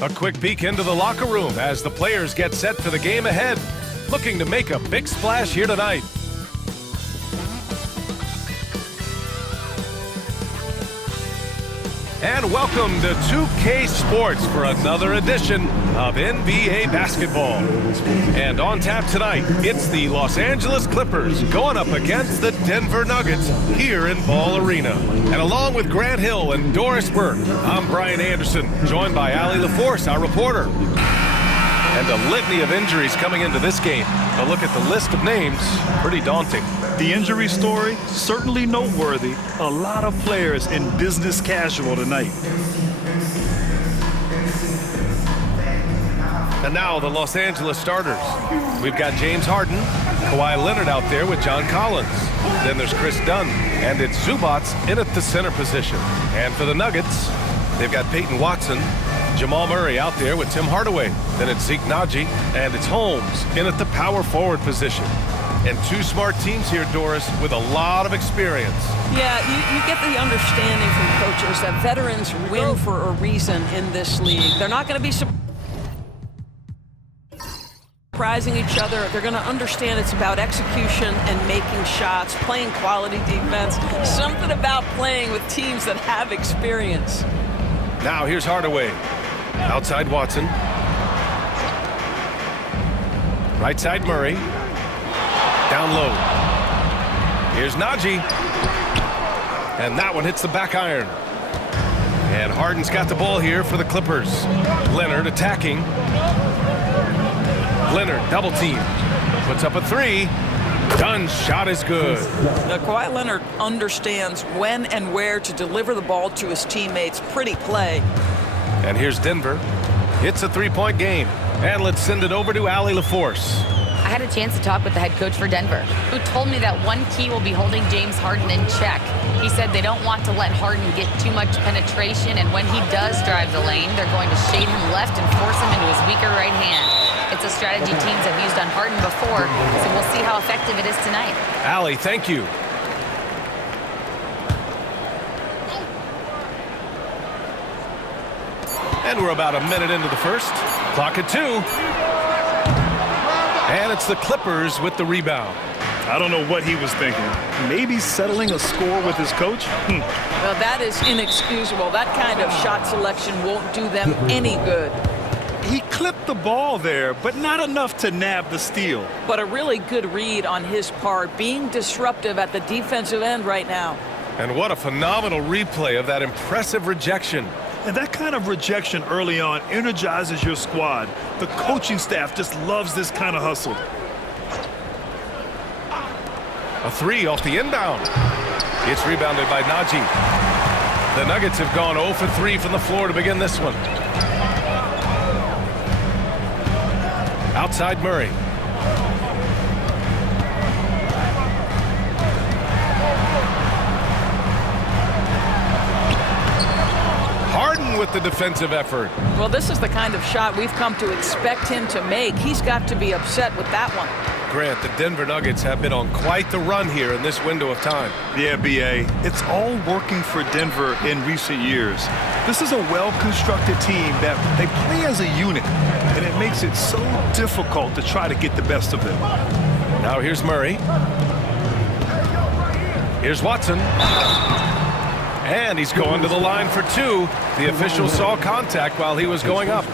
A quick peek into the locker room as the players get set for the game ahead, looking to make a big splash here tonight. And welcome to 2K Sports for another edition of NBA basketball. And on tap tonight, it's the Los Angeles Clippers going up against the Denver Nuggets here in Ball Arena. And along with Grant Hill and Doris Burke, I'm Brian Anderson, joined by Allie LaForce, our reporter. And a litany of injuries coming into this game. A look at the list of names, pretty daunting. The injury story, certainly noteworthy. A lot of players in business casual tonight. And now the Los Angeles starters. We've got James Harden, Kawhi Leonard out there with John Collins. Then there's Chris Dunn, and it's Zubats in at the center position. And for the Nuggets, they've got Peyton Watson, Jamal Murray out there with Tim Hardaway. Then it's Zeke Naji, and it's Holmes in at the power forward position. And two smart teams here, Doris, with a lot of experience. Yeah, you get the understanding from coaches that veterans win for a reason in this league. They're not going to be surprising each other. They're going to understand it's about execution and making shots, playing quality defense. Something about playing with teams that have experience. Now here's Hardaway. Outside Watson. Right side Murray. Down low. Here's Naji. And that one hits the back iron. And Harden's got the ball here for the Clippers. Leonard attacking. Leonard double team. Puts up a three. Dunn's shot is good. Now, Kawhi Leonard understands when and where to deliver the ball to his teammates. Pretty play. And here's Denver. It's a three-point game. And let's send it over to Allie LaForce. I had a chance to talk with the head coach for Denver, who told me that one key will be holding James Harden in check. He said they don't want to let Harden get too much penetration, and when he does drive the lane, they're going to shade him left and force him into his weaker right hand. It's a strategy teams have used on Harden before, so we'll see how effective it is tonight. Allie, thank you. And we're about a minute into the first. Clock at 2. And it's the Clippers with the rebound. I don't know what he was thinking. Maybe settling a score with his coach? Well, that is inexcusable. That kind of shot selection won't do them any good. He clipped the ball there, but not enough to nab the steal. But a really good read on his part, being disruptive at the defensive end right now. And what a phenomenal replay of that impressive rejection. And that kind of rejection early on energizes your squad. The coaching staff just loves this kind of hustle. A three off the inbound. It's rebounded by Naji. The Nuggets have gone 0 for 3 from the floor to begin this one. Outside Murray. Harden with the defensive effort. Well, this is the kind of shot we've come to expect him to make. He's got to be upset with that one. Grant, the Denver Nuggets have been on quite the run here in this window of time. Yeah, B.A., it's all working for Denver in recent years. This is a well-constructed team that they play as a unit, and it makes it so difficult to try to get the best of them. Now here's Murray. Here's Watson. And he's going to the line for 2. The official saw contact while he was going up.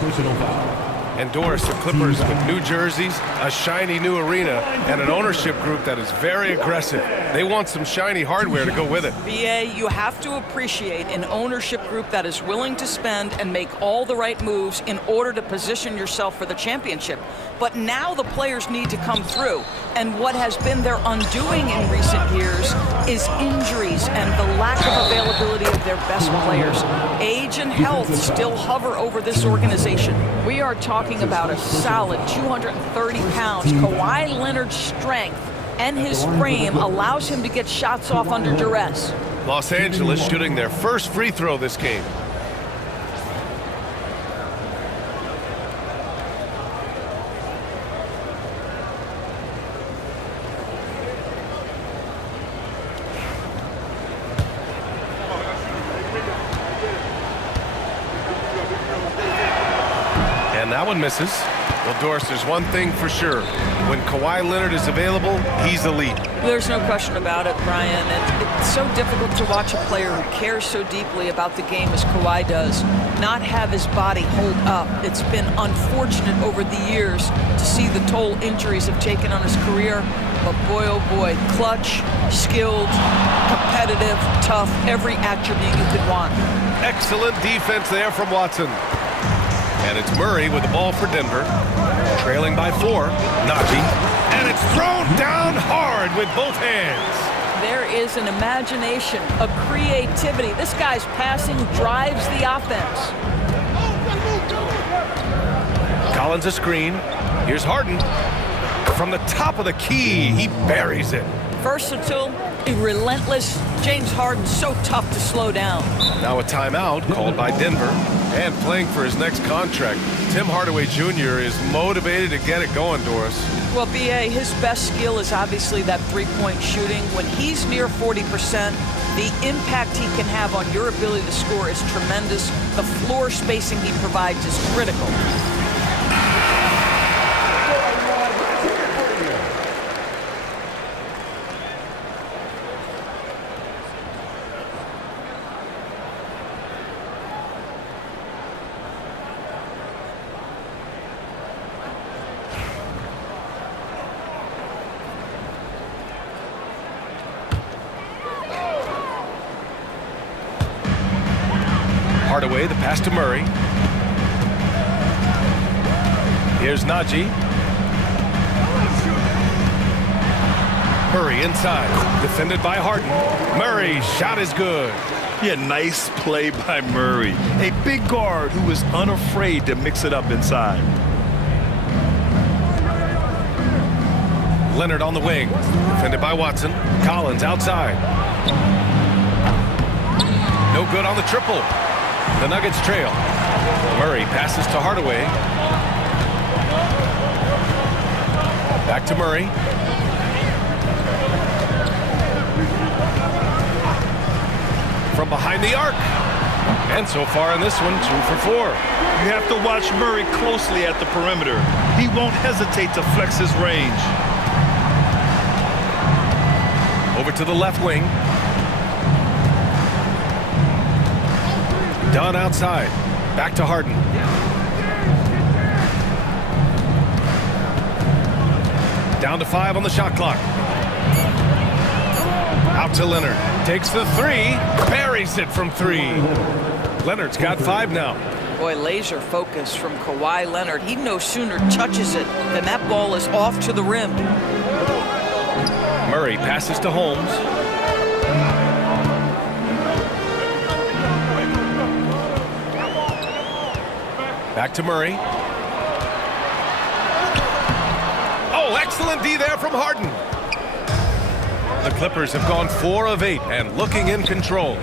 And Doris, the Clippers with new jerseys, a shiny new arena, and an ownership group that is very aggressive. They want some shiny hardware to go with it. BA, you have to appreciate an ownership group that is willing to spend and make all the right moves in order to position yourself for the championship. But now the players need to come through. And what has been their undoing in recent years is injuries and the lack of availability of their best players. Age and health still hover over this organization. We are talking about a solid 230 pounds. Kawhi Leonard's strength and his frame allows him to get shots off under duress. Los Angeles shooting their first free throw this game. That one misses. Well, Doris, there's one thing for sure. When Kawhi Leonard is available, he's elite. There's no question about it, Brian. It's so difficult to watch a player who cares so deeply about the game as Kawhi does not have his body hold up. It's been unfortunate over the years to see the toll injuries have taken on his career. But boy, oh boy, clutch, skilled, competitive, tough, every attribute you could want. Excellent defense there from Watson. And it's Murray with the ball for Denver. Trailing by 4. Najee. And it's thrown down hard with both hands. There is an imagination, a creativity. This guy's passing drives the offense. Collins a screen. Here's Harden. From the top of the key, he buries it. Versatile, relentless. James Harden so tough to slow down. Now a timeout called by Denver. And playing for his next contract, Tim Hardaway Jr. is motivated to get it going, Doris. Well, B.A., his best skill is obviously that three-point shooting. When he's near 40%, the impact he can have on your ability to score is tremendous. The floor spacing he provides is critical. Hardaway, the pass to Murray. Here's Najee. Murray inside, defended by Harden. Murray, shot is good. Yeah, nice play by Murray. A big guard who is unafraid to mix it up inside. Leonard on the wing, defended by Watson. Collins outside. No good on the triple. The Nuggets trail. Murray passes to Hardaway. Back to Murray. From behind the arc. And so far in this one, 2 for 4. You have to watch Murray closely at the perimeter. He won't hesitate to flex his range. Over to the left wing. Dunn outside. Back to Harden. Down to 5 on the shot clock. Out to Leonard. Takes the 3. Buries it from 3. Leonard's got 5 now. Boy, laser focus from Kawhi Leonard. He no sooner touches it than that ball is off to the rim. Murray passes to Holmes. Back to Murray. Oh, excellent D there from Harden. The Clippers have gone 4 of 8 and looking in control.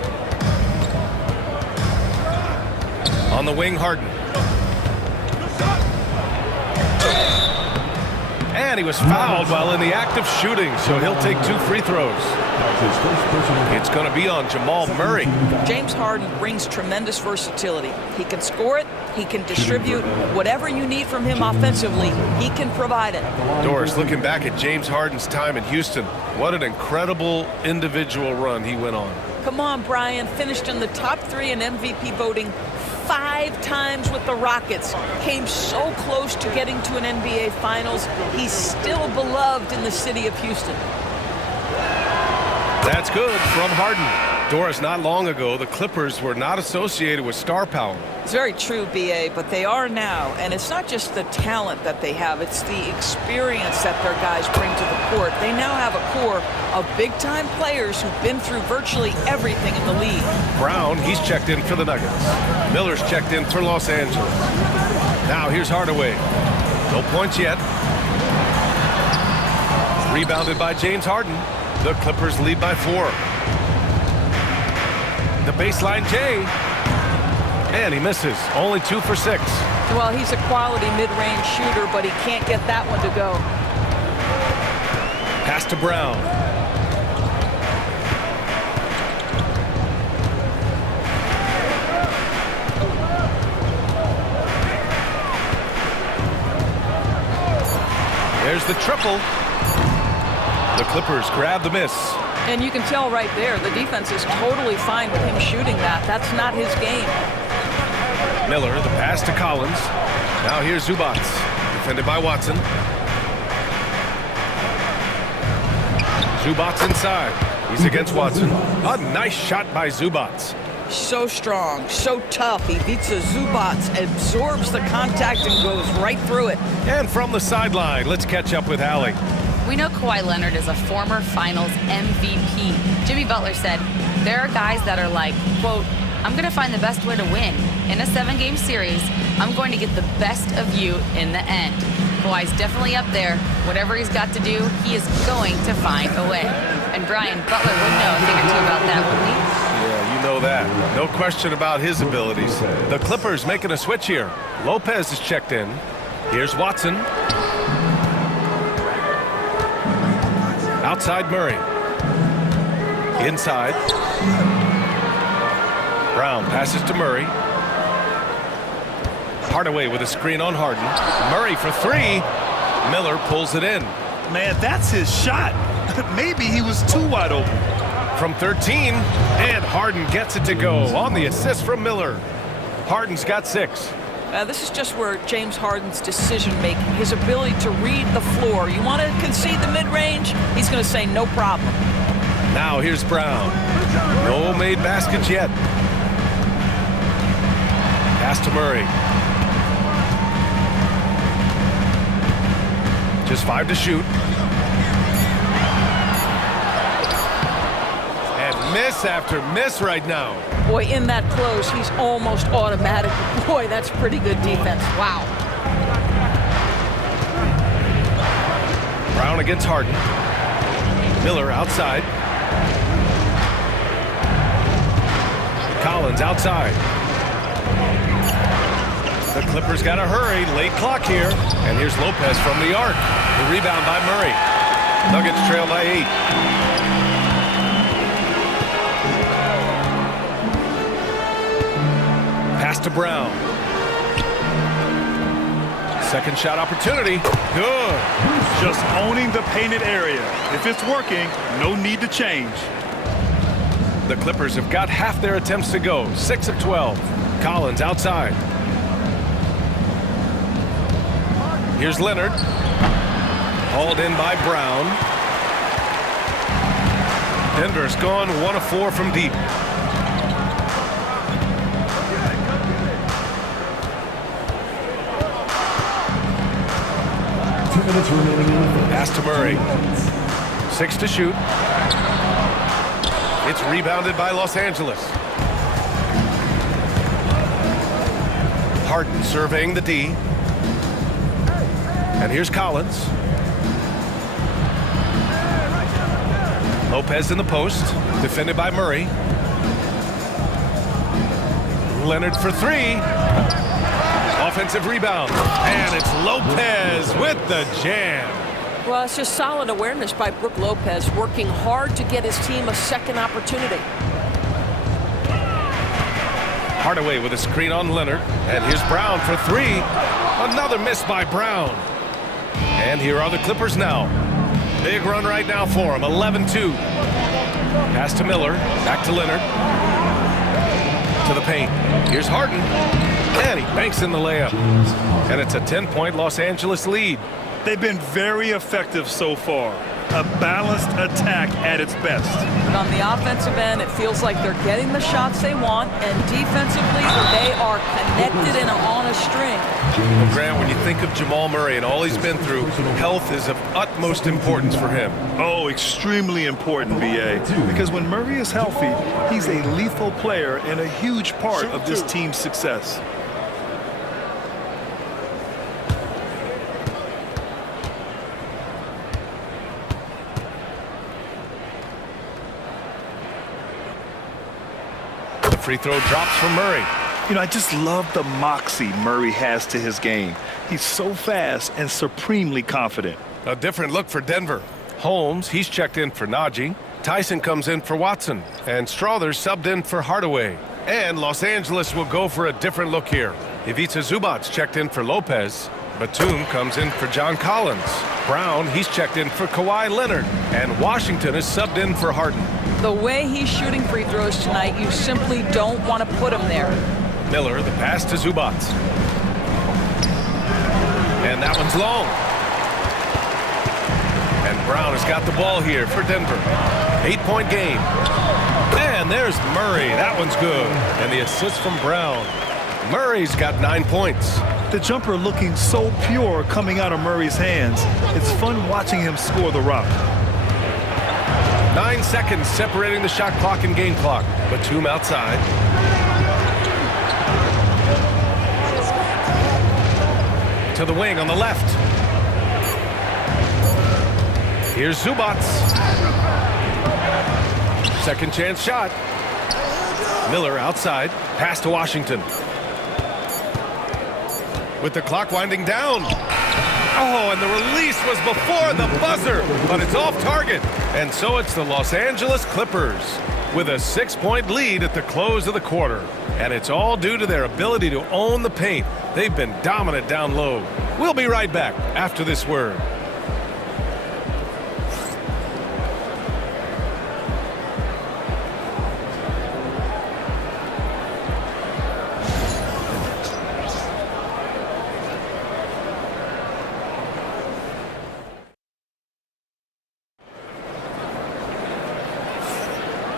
On the wing, Harden. And he was fouled while in the act of shooting, so he'll take 2 free throws. It's going to be on Jamal Murray. James Harden brings tremendous versatility. He can score it, he can distribute. Whatever you need from him offensively, he can provide it. Doris, looking back at James Harden's time in Houston, what an incredible individual run he went on. Come on, Brian. Finished in the top 3 in MVP voting 5 times with the Rockets. Came so close to getting to an NBA Finals. He's still beloved in the city of Houston. That's good from Harden. Doris, not long ago, the Clippers were not associated with star power. It's very true, B.A., but they are now. And it's not just the talent that they have. It's the experience that their guys bring to the court. They now have a core of big-time players who've been through virtually everything in the league. Brown, he's checked in for the Nuggets. Miller's checked in for Los Angeles. Now here's Hardaway. No points yet. Rebounded by James Harden. The Clippers lead by 4. The baseline Jay. And he misses. Only 2 for 6. Well, he's a quality mid-range shooter, but he can't get that one to go. Pass to Brown. There's the triple. The Clippers grab the miss. And you can tell right there, the defense is totally fine with him shooting that. That's not his game. Miller, the pass to Collins. Now here's Zubac, defended by Watson. Zubac inside. He's against Watson. A nice shot by Zubac. So strong, so tough. Ivica Zubac absorbs the contact and goes right through it. And from the sideline, let's catch up with Allie. We know Kawhi Leonard is a former Finals MVP. Jimmy Butler said, there are guys that are like, quote, I'm going to find the best way to win. In a 7-game series, I'm going to get the best of you in the end. Kawhi's definitely up there. Whatever he's got to do, he is going to find a way. And Brian, Butler would know a thing or two about that, wouldn't he? Yeah, you know that. No question about his abilities. The Clippers making a switch here. Lopez is checked in. Here's Watson. Outside Murray. Inside. Brown passes to Murray. Hardaway with a screen on Harden. Murray for three. Miller pulls it in. Man, that's his shot. Maybe he was too wide open. From 13, and Harden gets it to go on the assist from Miller. Harden's got 6. This is just where James Harden's decision-making, his ability to read the floor. You want to concede the mid-range? He's going to say no problem. Now here's Brown. No made baskets yet. Pass to Murray. Just 5 to shoot. And miss after miss right now. Boy, in that close, he's almost automatic. Boy, that's pretty good defense. Wow. Brown against Harden. Miller outside. Collins outside. The Clippers got to hurry. Late clock here. And here's Lopez from the arc. The rebound by Murray. Nuggets trail by 8. Pass to Brown. Second shot opportunity. Good. Just owning the painted area. If it's working, no need to change. The Clippers have got half their attempts to go. 6 of 12. Collins outside. Here's Leonard. Hauled in by Brown. Denver's gone 1 of 4 from deep. Pass to Murray. 6 to shoot. It's rebounded by Los Angeles. Harden surveying the D. And here's Collins. Lopez in the post, defended by Murray. Leonard for 3. Offensive rebound. And it's Lopez with the jam. Well, it's just solid awareness by Brook Lopez, working hard to get his team a second opportunity. Hardaway with a screen on Leonard. And here's Brown for 3. Another miss by Brown. And here are the Clippers now. Big run right now for them. 11-2. Pass to Miller. Back to Leonard. To the paint. Here's Harden. And he banks in the layup. And it's a 10-point Los Angeles lead. They've been very effective so far. A balanced attack at its best. But on the offensive end, it feels like they're getting the shots they want, and defensively, they are connected and on a string. Well, Grant, when you think of Jamal Murray and all he's been through, health is of utmost importance for him. Oh, extremely important, B.A. Because when Murray is healthy, he's a lethal player and a huge part of this team's success. Free throw drops from Murray. You know, I just love the moxie Murray has to his game. He's so fast and supremely confident. A different look for Denver. Holmes, he's checked in for Najee. Tyson comes in for Watson. And Strawther's subbed in for Hardaway. And Los Angeles will go for a different look here. Ivica Zubac checked in for Lopez. Batum comes in for John Collins. Brown, he's checked in for Kawhi Leonard. And Washington is subbed in for Harden. The way he's shooting free throws tonight, you simply don't want to put him there. Miller, the pass to Zubac. And that one's long. And Brown has got the ball here for Denver. 8-point game. And there's Murray. That one's good. And the assist from Brown. Murray's got 9 points. The jumper looking so pure coming out of Murray's hands. It's fun watching him score the rock. 9 seconds separating the shot clock and game clock. Batum outside. To the wing on the left. Here's Zubac. Second chance shot. Miller outside. Pass to Washington. With the clock winding down. Oh, and the release was before the buzzer, but it's off target. And so it's the Los Angeles Clippers with a 6-point lead at the close of the quarter. And it's all due to their ability to own the paint. They've been dominant down low. We'll be right back after this word.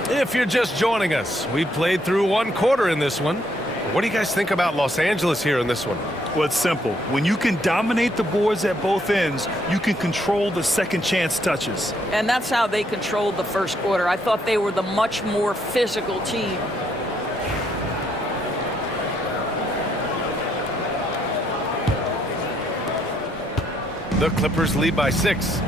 If you're just joining us, we played through 1 quarter in this one. What do you guys think about Los Angeles here in this one? Well, it's simple. When you can dominate the boards at both ends, you can control the second chance touches. And that's how they controlled the first quarter. I thought they were the much more physical team. The Clippers lead by 6.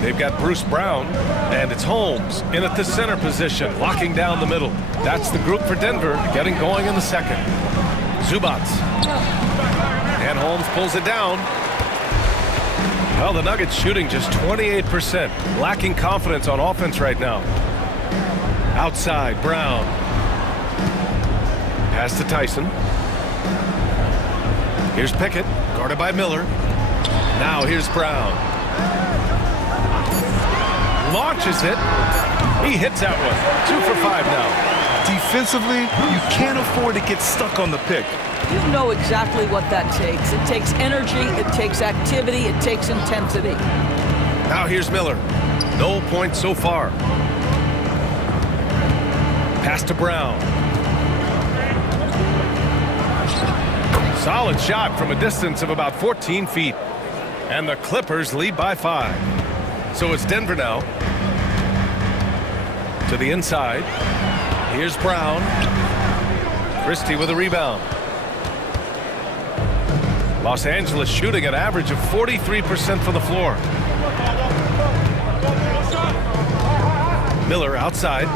They've got Bruce Brown, and it's Holmes in at the center position, locking down the middle. That's the group for Denver, getting going in the second. Zubac. And Holmes pulls it down. Well, the Nuggets shooting just 28%, lacking confidence on offense right now. Outside, Brown. Pass to Tyson. Here's Pickett, guarded by Miller. Now here's Brown. Launches it. He hits that one. 2 for 5 now. Defensively, you can't afford to get stuck on the pick. You know exactly what that takes. It takes energy, it takes activity, it takes intensity. Now here's Miller. No points so far. Pass to Brown. Solid shot from a distance of about 14 feet. And the Clippers lead by 5. So it's Denver now. To the inside. Here's Brown. Christie with a rebound. Los Angeles shooting an average of 43% from the floor. Miller outside.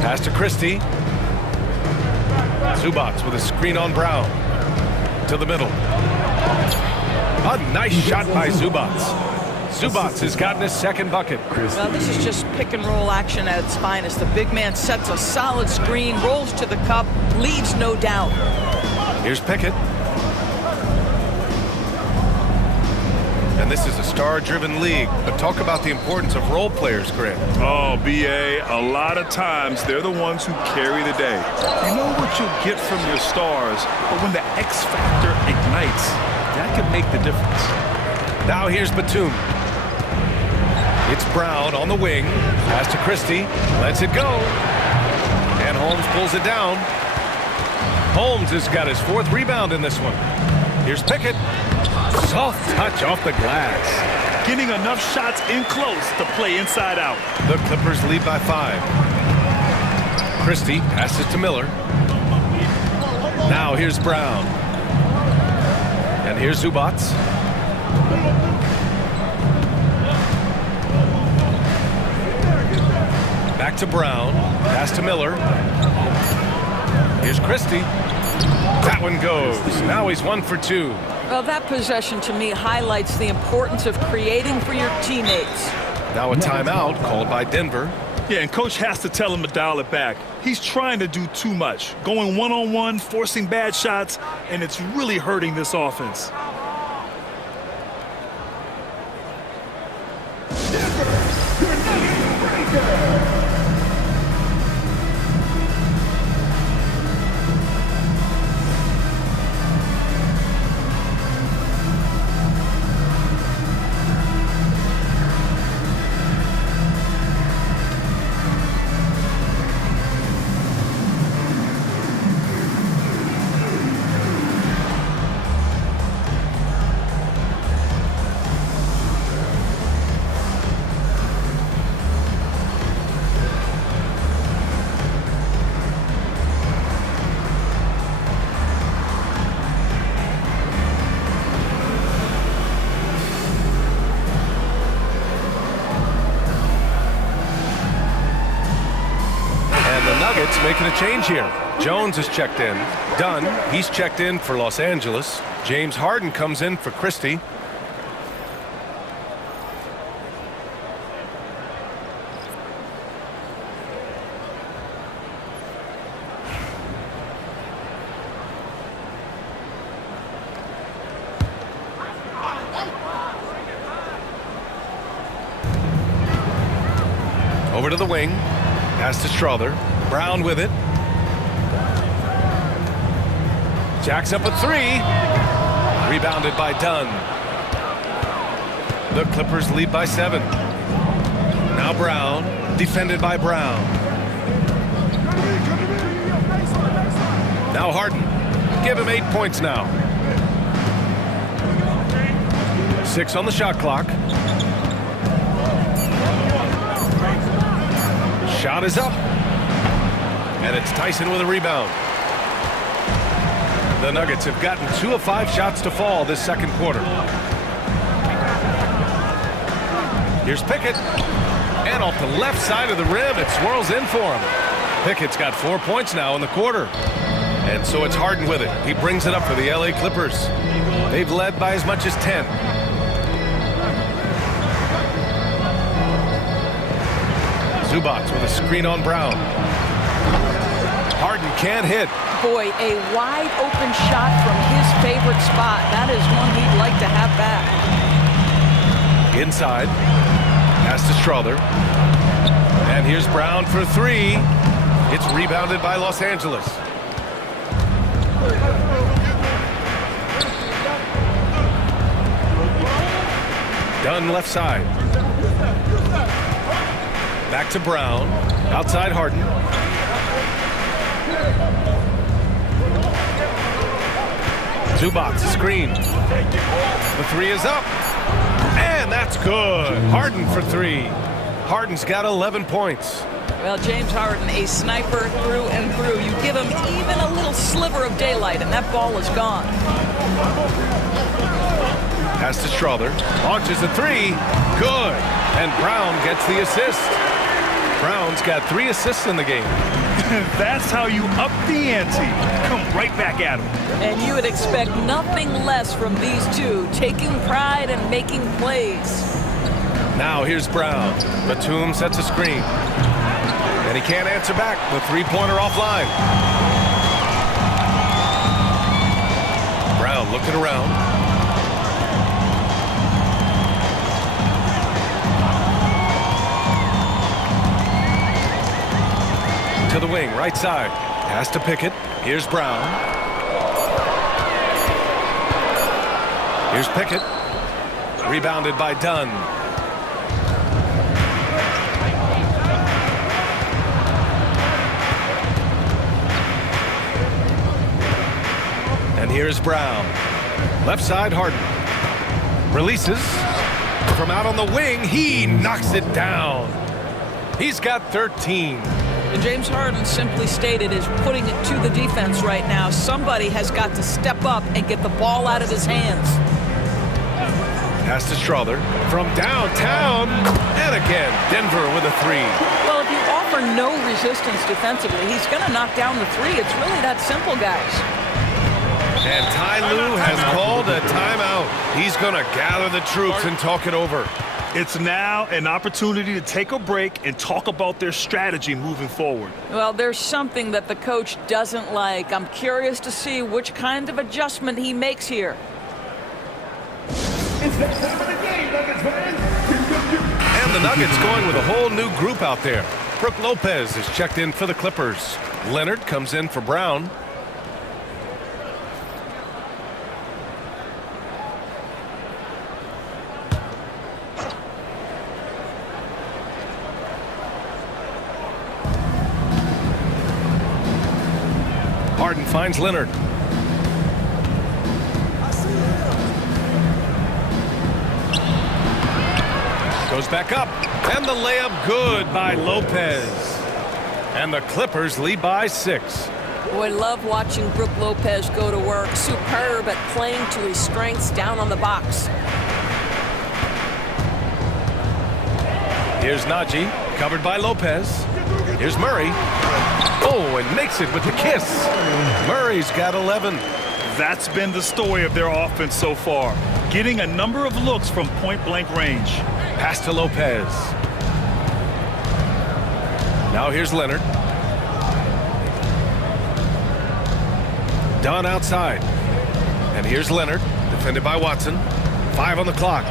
Pass to Christie. Zubac with a screen on Brown. To the middle. A nice shot by Zubac. Zubac has gotten his second bucket. Well, this is just pick and roll action at its finest. The big man sets a solid screen, rolls to the cup, leaves no doubt. Here's Pickett. And this is a star-driven league, but talk about the importance of role players, Grant. Oh, B.A., a lot of times they're the ones who carry the day. You know what you'll get from your stars, but when the X factor ignites, that can make the difference. Now here's Batum. It's Brown on the wing. Pass to Christie. Lets it go. And Holmes pulls it down. Holmes has got his 4th rebound in this one. Here's Pickett. Soft touch off the glass. Getting enough shots in close to play inside out. The Clippers lead by 5. Christie passes to Miller. Now here's Brown. And here's Zubac. Back to Brown. Pass to Miller. Here's Christie. That one goes. Now he's 1 for 2. Well, that possession to me highlights the importance of creating for your teammates. Now a timeout called by Denver. Yeah, and coach has to tell him to dial it back. He's trying to do too much, going one-on-one, forcing bad shots, and it's really hurting this offense. Nuggets making a change here. Jones is checked in. Dunn, he's checked in for Los Angeles. James Harden comes in for Christie. Over to the wing. Pass to Strother. Brown with it. Jacks up a three. Rebounded by Dunn. The Clippers lead by 7. Now Brown. Defended by Brown. Now Harden. Give him 8 points now. 6 on the shot clock. Shot is up. And it's Tyson with a rebound. The Nuggets have gotten 2 of 5 shots to fall this second quarter. Here's Pickett. And off the left side of the rim, it swirls in for him. Pickett's got 4 points now in the quarter. And so it's Harden with it. He brings it up for the LA Clippers. They've led by as much as 10. Zubac with a screen on Brown. Harden can't hit. Boy, a wide open shot from his favorite spot. That is one he'd like to have back. Inside. Pass to Strother. And here's Brown for 3. It's rebounded by Los Angeles. Dunn left side. Back to Brown. Outside Harden. Zubac, screen. The 3 is up. And that's good. Harden for 3. Harden's got 11 points. Well, James Harden, a sniper through and through. You give him even a little sliver of daylight, and that ball is gone. Pass to Strother. Launches a 3. Good. And Brown gets the assist. Brown's got 3 assists in the game. That's how you up the ante. Come right back at him. And you would expect nothing less from these two, taking pride and making plays. Now here's Brown. Batum sets a screen. And he can't answer back. The 3-pointer offline. Brown looking around. To the wing, right side. Pass to Pickett. Here's Brown. Here's Pickett. Rebounded by Dunn. And here's Brown. Left side, Harden. Releases. From out on the wing, he knocks it down. He's got 13. And James Harden simply stated is putting it to the defense right now. Somebody has got to step up and get the ball out of his hands. Pass to Strother from downtown. And again, Denver with a 3. Well, if you offer no resistance defensively, he's going to knock down the 3. It's really that simple, guys. And Ty Lue has called a timeout. He's going to gather the troops and talk it over. It's now an opportunity to take a break and talk about their strategy moving forward. Well, there's something that the coach doesn't like. I'm curious to see which kind of adjustment he makes here. It's that time of the game, Nuggets fans. And the Nuggets going with a whole new group out there. Brook Lopez is checked in for the Clippers. Leonard comes in for Brown. Harden finds Leonard. Goes back up, and the layup good by Lopez. And the Clippers lead by 6. Boy, love watching Brook Lopez go to work. Superb at playing to his strengths down on the box. Here's Najee, covered by Lopez. Here's Murray. Oh, and makes it with the kiss. Murray's got 11. That's been the story of their offense so far, getting a number of looks from point-blank range. Pass to Lopez. Now here's Leonard. Dunn outside. And here's Leonard, defended by Watson. 5 on the clock.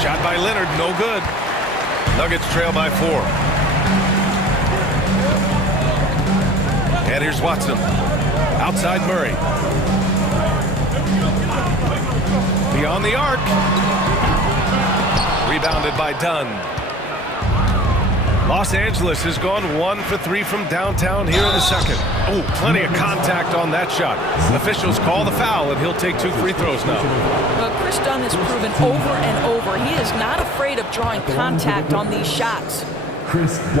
Shot by Leonard, no good. Nuggets trail by 4. And here's Watson. Outside Murray. Beyond the arc. Rebounded by Dunn. Los Angeles has gone 1 for 3 from downtown here in the second. Oh, plenty of contact on that shot. Officials call the foul, and he'll take 2 free throws now. Well, Chris Dunn has proven over and over he is not afraid of drawing contact on these shots.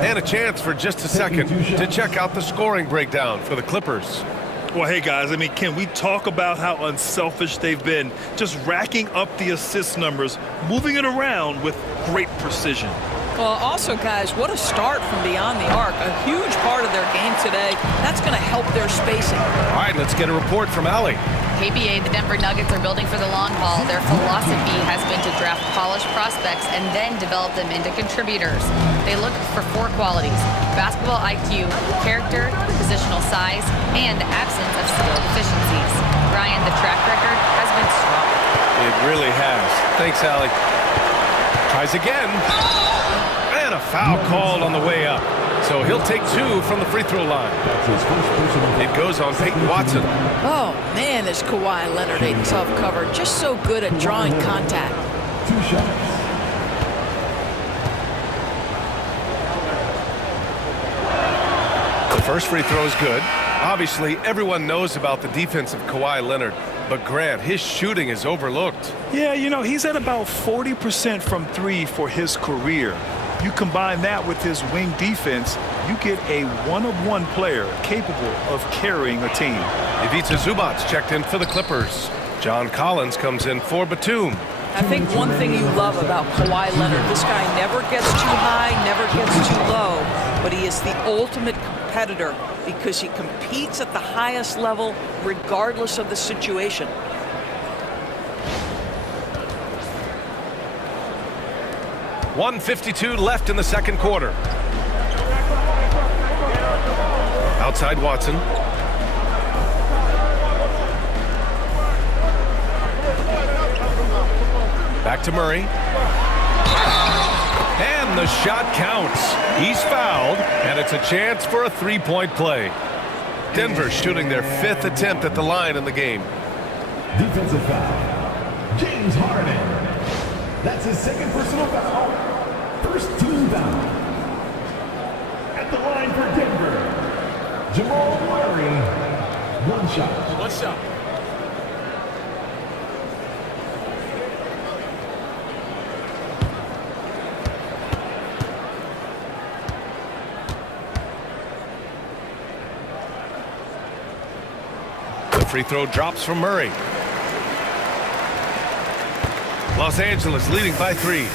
And a chance for just a second to check out the scoring breakdown for the Clippers. Well, hey, guys, I mean, can we talk about how unselfish they've been? Just racking up the assist numbers, moving it around with great precision. Well, also, guys, what a start from beyond the arc. A huge part of their game today. That's going to help their spacing. All right, let's get a report from Allie. KBA, the Denver Nuggets are building for the long haul. Their philosophy has been to draft polished prospects and then develop them into contributors. They look for 4 qualities: basketball IQ, character, positional size, and absence of skill deficiencies. Brian, the track record has been strong. It really has. Thanks, Allie. Tries again. And a foul called on the way up. So he'll take 2 from the free throw line. It goes on Peyton Watson. Oh, man, is Kawhi Leonard a tough cover. Just so good at drawing contact. 2 shots. The first free throw is good. Obviously, everyone knows about the defense of Kawhi Leonard. But Grant, his shooting is overlooked. Yeah, you know, he's at about 40% from 3 for his career. You combine that with his wing defense, you get a one-of-one player capable of carrying a team. Ivica Zubac's checked in for the Clippers. John Collins comes in for Batum. I think one thing you love about Kawhi Leonard, this guy never gets too high, never gets too low, but he is the ultimate competitor because he competes at the highest level regardless of the situation. .152 left in the second quarter. Outside Watson. Back to Murray. And the shot counts. He's fouled, and it's a chance for a 3-point play. Denver shooting their 5th attempt at the line in the game. Defensive foul. James Harden. That's his 2nd personal foul. First team foul. At the line for Denver, Jamal Murray. 1 shot. 1 shot. The free throw drops from Murray. Los Angeles leading by 3.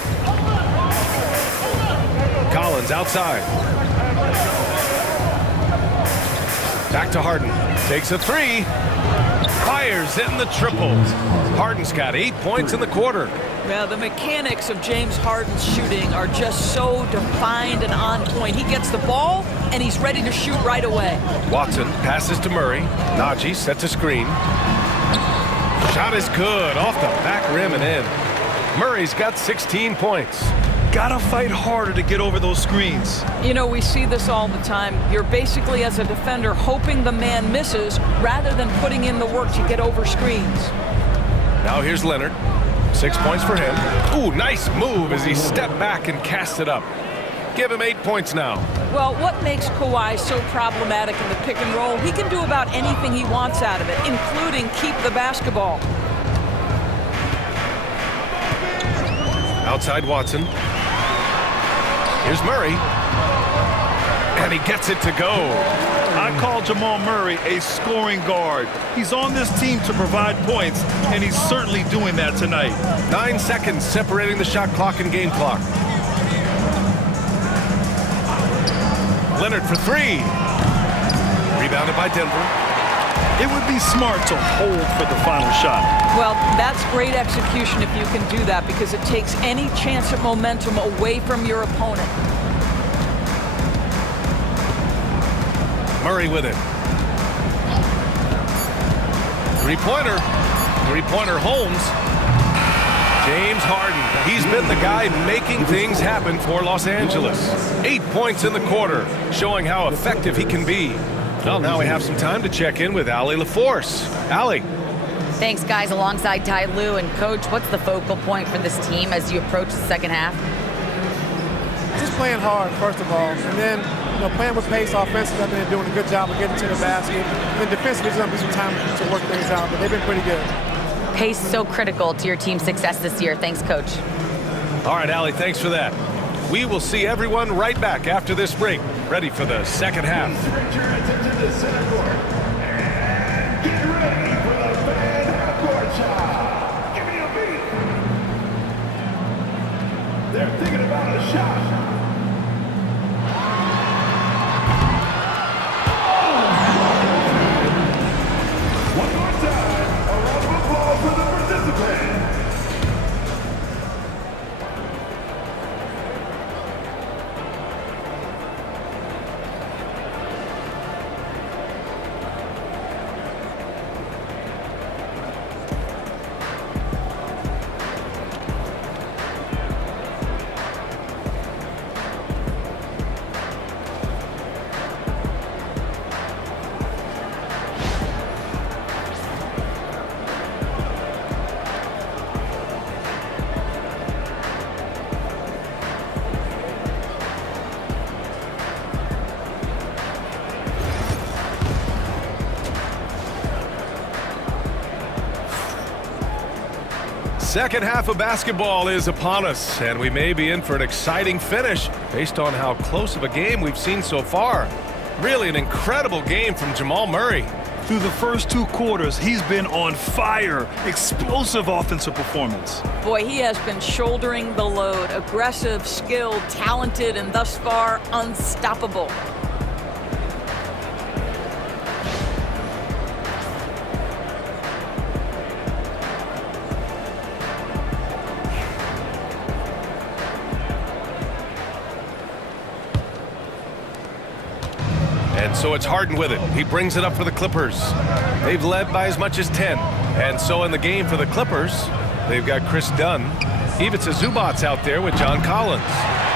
Collins outside. Back to Harden. Takes a 3. Fires in the triple. Harden's got 8 points in the quarter. Well, the mechanics of James Harden's shooting are just so defined and on point. He gets the ball, and he's ready to shoot right away. Watson passes to Murray. Najee sets a screen. Shot is good, off the back rim and in. Murray's got 16 points. Gotta fight harder to get over those screens. You know, we see this all the time. You're basically, as a defender, hoping the man misses rather than putting in the work to get over screens. Now here's Leonard. 6 points for him. Ooh, nice move as he stepped back and cast it up. Give him 8 points now. Well, what makes Kawhi so problematic in the pick and roll? He can do about anything he wants out of it, including keep the basketball. Outside Watson. Here's Murray. And he gets it to go. I call Jamal Murray a scoring guard. He's on this team to provide points, and he's certainly doing that tonight. 9 seconds separating the shot clock and game clock. Leonard for three. Rebounded by Denver. It would be smart to hold for the final shot. Well, that's great execution if you can do that, because it takes any chance at momentum away from your opponent. Murray with it. Three-pointer. Three-pointer Holmes. James Harden. He's been the guy making things happen for Los Angeles. 8 points in the quarter, showing how effective he can be. Well, now we have some time to check in with Allie LaForce. Allie. Thanks, guys. Alongside Ty Lue. And, Coach, what's the focal point for this team as you approach the second half? Just playing hard, first of all. And then, playing with pace offensively. I've been doing a good job of getting to the basket. And then defensively, there's going to be some time to work things out. But they've been pretty good. Pace so critical to your team's success this year. Thanks, Coach. All right, Allie, thanks for that. We will see everyone right back after this break, ready for the second half. Direct your attention to center court. And get ready for the fan half-court shot. Give me a beat. They're thinking about a shot. One more time, a round of applause for the participants. Second half of basketball is upon us, and we may be in for an exciting finish based on how close of a game we've seen so far. Really an incredible game from Jamal Murray. Through the first 2 quarters, he's been on fire. Explosive offensive performance. Boy, he has been shouldering the load. Aggressive, skilled, talented, and thus far unstoppable. And so it's Harden with it. He brings it up for the Clippers. They've led by as much as 10. And so in the game for the Clippers, they've got Chris Dunn. Ivica Zubac's out there with John Collins.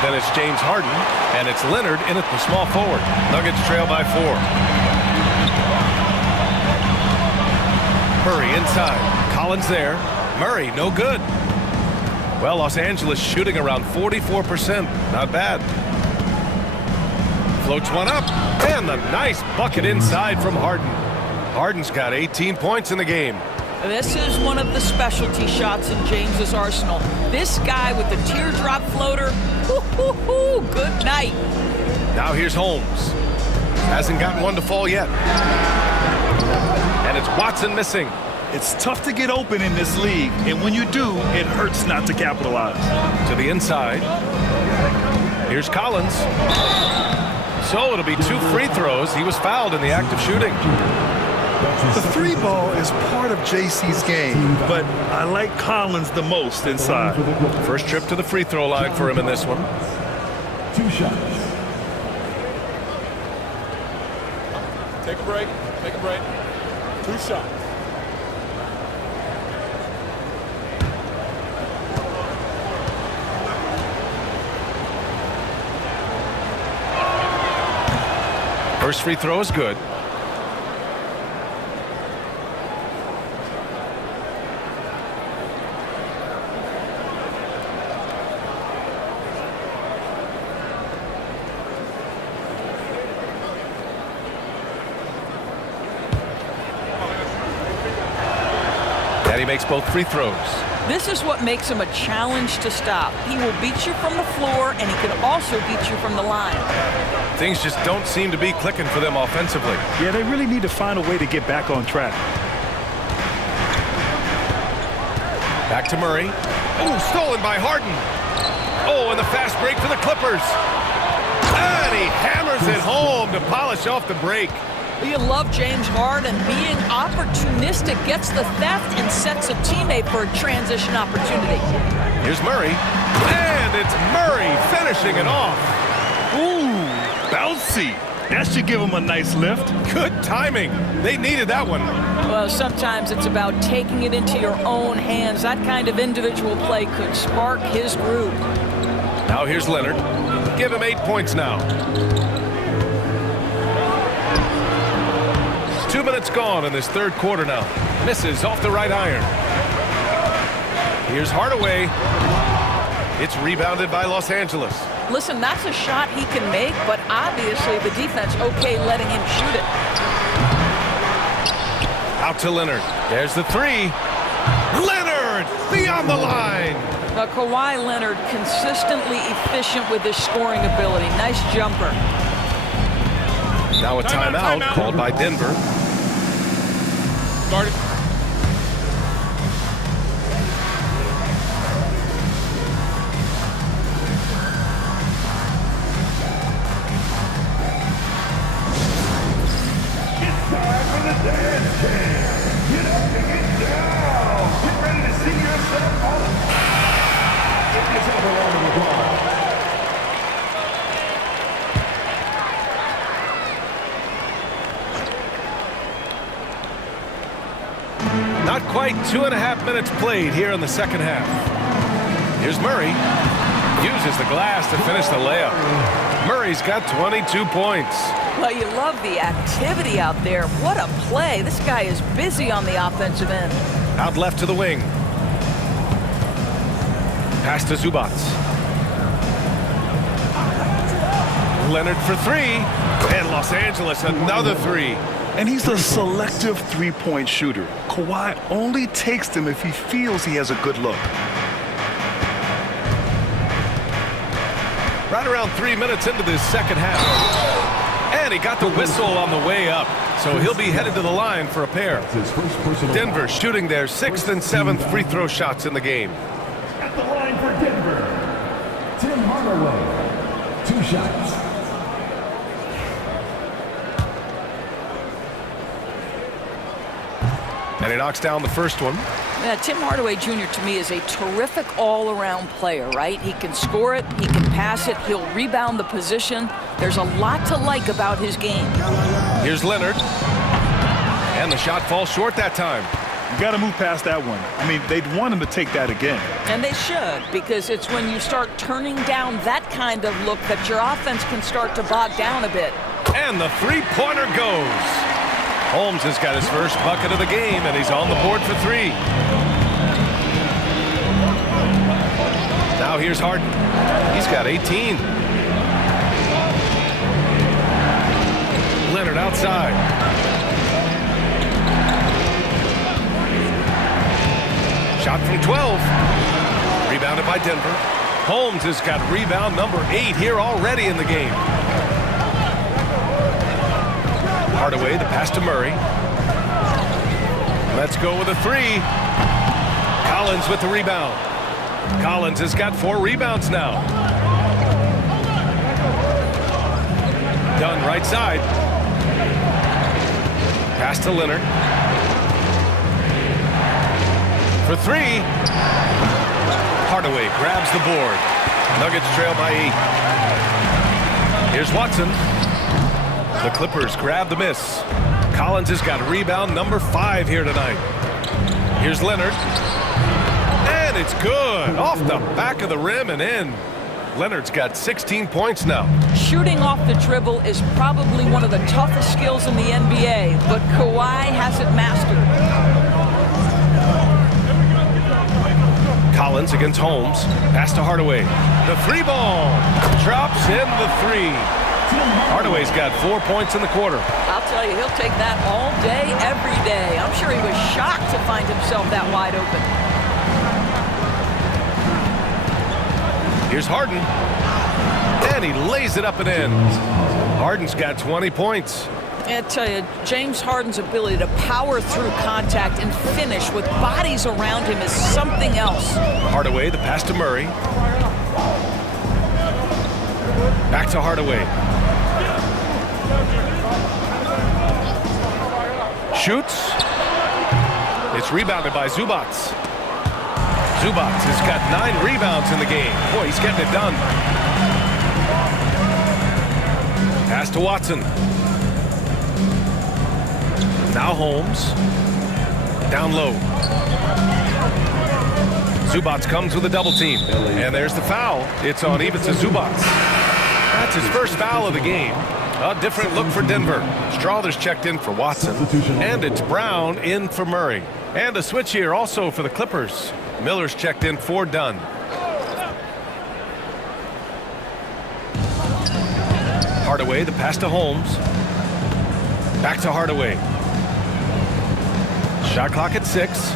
Then it's James Harden, and it's Leonard in at the small forward. Nuggets trail by 4. Murray inside. Collins there. Murray, no good. Well, Los Angeles shooting around 44%. Not bad. Floats one up, and the nice bucket inside from Harden. Harden's got 18 points in the game. This is one of the specialty shots in James's arsenal. This guy with the teardrop floater, good night. Now here's Holmes. Hasn't gotten one to fall yet. And it's Watson missing. It's tough to get open in this league, and when you do, it hurts not to capitalize. To the inside. Here's Collins. So it'll be 2 free throws. He was fouled in the act of shooting. The three ball is part of JC's game, but I like Collins the most inside. First trip to the free throw line for him in this one. 2 shots. Take a break. Take a break. 2 shots. First free throw is good. And he makes both free throws. This is what makes him a challenge to stop. He will beat you from the floor, and he can also beat you from the line. Things just don't seem to be clicking for them offensively. Yeah, they really need to find a way to get back on track. Back to Murray. Oh, stolen by Harden. Oh, and the fast break for the Clippers. And he hammers it home to polish off the break. You love James Harden. Being opportunistic, gets the theft and sets a teammate for a transition opportunity. Here's Murray. And it's Murray finishing it off. Ooh, bouncy. That should give him a nice lift. Good timing. They needed that one. Well, sometimes it's about taking it into your own hands. That kind of individual play could spark his groove. Now here's Leonard. Give him 8 points now. 2 minutes gone in this third quarter now. Misses off the right iron. Here's Hardaway. It's rebounded by Los Angeles. Listen, that's a shot he can make, but obviously the defense okay letting him shoot it. Out to Leonard. There's the three. Leonard beyond the line. Kawhi Leonard consistently efficient with his scoring ability. Nice jumper. Now a timeout called by Denver. Guard it. It's time for the dance camp. Get up and get down. Get ready to see yourself on it. Get yourself a round of applause. Not quite 2.5 minutes played here in the second half. Here's Murray. Uses the glass to finish the layup. Murray's got 22 points. Well, you love the activity out there. What a play. This guy is busy on the offensive end. Out left to the wing. Pass to Zubac. Leonard for three. And Los Angeles another three. And he's a selective three-point shooter. Kawhi only takes them if he feels he has a good look. Right around 3 minutes into this second half. And he got the whistle on the way up. So he'll be headed to the line for a pair. His first personal Denver shooting their 6th and 7th free throw shots in the game. at the line for Denver. Tim Hardaway. 2 shots. And he knocks down the first one. Yeah, Tim Hardaway Jr. to me is a terrific all-around player, right? He can score it, he can pass it, he'll rebound the position. There's a lot to like about his game. Here's Leonard. And the shot falls short that time. You got to move past that one. I mean, they'd want him to take that again. And they should, because it's when you start turning down that kind of look that your offense can start to bog down a bit. And the three-pointer goes. Holmes has got his first bucket of the game, and he's on the board for 3. Now here's Harden. He's got 18. Leonard outside. Shot from 12. Rebounded by Denver. Holmes has got rebound number 8 here already in the game. Hardaway, the pass to Murray. Let's go with a 3. Collins with the rebound. Collins has got 4 rebounds now. Dunn right side. Pass to Leonard. For three. Hardaway grabs the board. Nuggets trail by 8. Here's Watson. The Clippers grab the miss. Collins has got rebound number 5 here tonight. Here's Leonard. And it's good. Off the back of the rim and in. Leonard's got 16 points now. Shooting off the dribble is probably one of the toughest skills in the NBA, but Kawhi has it mastered. Collins against Holmes. Pass to Hardaway. The 3-ball. Drops in the 3. Hardaway's got 4 points in the quarter. I'll tell you, he'll take that all day, every day. I'm sure he was shocked to find himself that wide open. Here's Harden. And he lays it up and in. Harden's got 20 points. I tell you, James Harden's ability to power through contact and finish with bodies around him is something else. Hardaway, the pass to Murray. Back to Hardaway. Shoots. It's rebounded by Zubac. Zubac has got 9 rebounds in the game. Boy, he's getting it done. Pass to Watson. Now Holmes. Down low. Zubac comes with a double team. And there's the foul. It's on Ivica Zubac. That's his first foul of the game. A different look for Denver. Strawther's checked in for Watson. And it's Brown in for Murray. And a switch here also for the Clippers. Miller's checked in for Dunn. Hardaway, the pass to Holmes. Back to Hardaway. Shot clock at 6.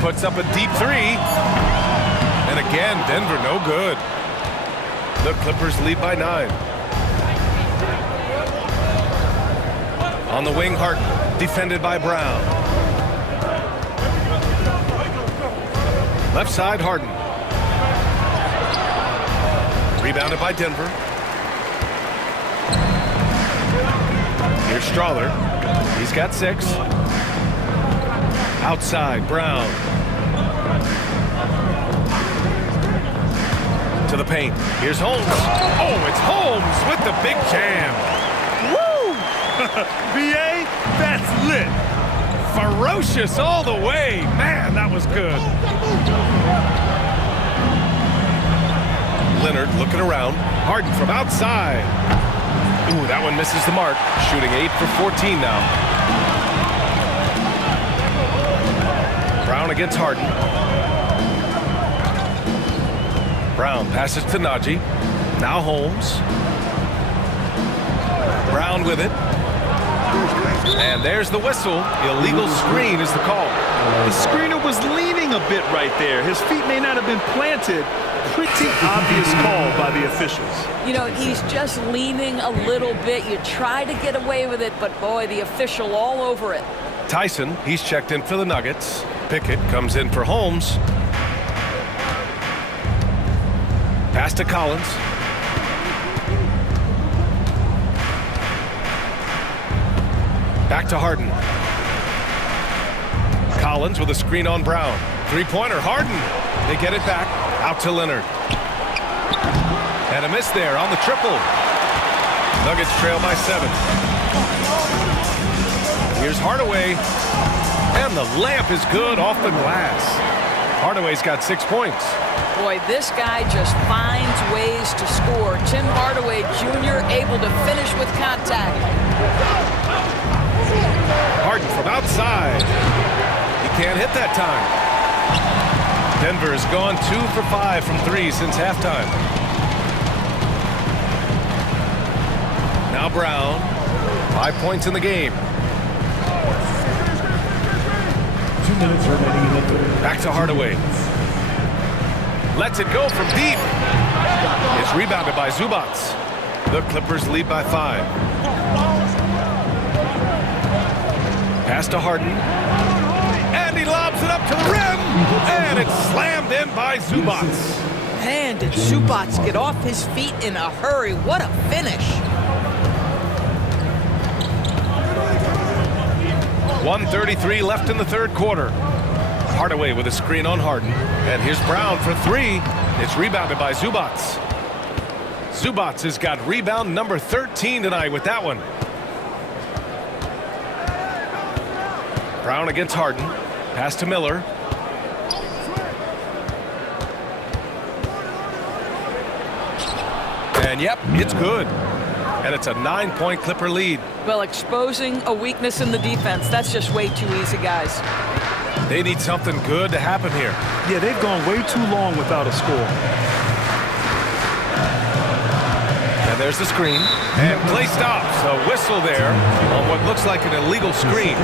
Puts up a deep 3. And again, Denver no good. The Clippers lead by 9. On the wing, Hart, defended by Brown. Left side, Harden. Rebounded by Denver. Here's Strawther. He's got 6. Outside, Brown. To the paint. Here's Holmes. Oh, it's Holmes with the big jam. Woo! BA, that's lit. Ferocious all the way. Man, that was good. Leonard looking around. Harden from outside. Ooh, that one misses the mark. Shooting 8 for 14 now. Brown against Harden. Brown passes to Najee. Now Holmes. Brown with it. And there's the whistle. Illegal screen is the call. The screener was leaning a bit right there. His feet may not have been planted. Pretty obvious call by the officials. You know, he's just leaning a little bit. You try to get away with it, but boy, the official all over it. Tyson, he's checked in for the Nuggets. Pickett comes in for Holmes. Pass to Collins. Back to Harden. Collins with a screen on Brown. Three-pointer, Harden. They get it back. Out to Leonard. And a miss there on the triple. Nuggets trail by 7. Here's Hardaway. And the layup is good off the glass. Hardaway's got 6 points. Boy, this guy just finds ways to score. Tim Hardaway Jr. able to finish with contact. Harden from outside. He can't hit that time. Denver has gone 2 for 5 from 3 since halftime. Now Brown. 5 points in the game. 2 minutes remaining in the third. Back to Hardaway. Lets it go from deep. It's rebounded by Zubac. The Clippers lead by 5. Pass to Harden. And he lobs it up to the rim. And it's slammed in by Zubac. Man, did Zubac get off his feet in a hurry. What a finish. 1:33 left in the third quarter. Hardaway with a screen on Harden. And here's Brown for three. It's rebounded by Zubac. Zubac has got rebound number 13 tonight with that one. Brown against Harden. Pass to Miller. And yep, it's good. And it's a 9-point Clipper lead. Well, exposing a weakness in the defense, that's just way too easy, guys. They need something good to happen here. Yeah, they've gone way too long without a score. And there's the screen. And play stops. A whistle there on what looks like an illegal screen.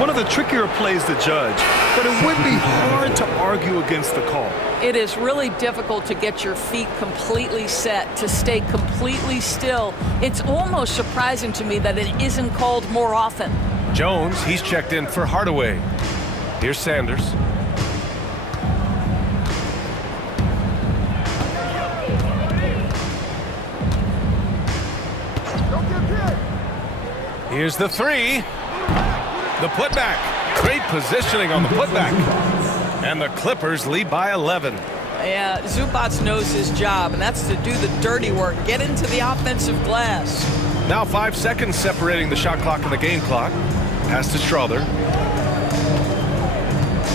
One of the trickier plays to judge, but it would be hard to argue against the call. It is really difficult to get your feet completely set, to stay completely still. It's almost surprising to me that it isn't called more often. Jones, he's checked in for Hardaway. Here's Sanders. Here's the three. The putback. Great positioning on the putback. And the Clippers lead by 11. Yeah, Zubac knows his job, and that's to do the dirty work. Get into the offensive glass. Now 5 seconds separating the shot clock and the game clock. Pass to Strother.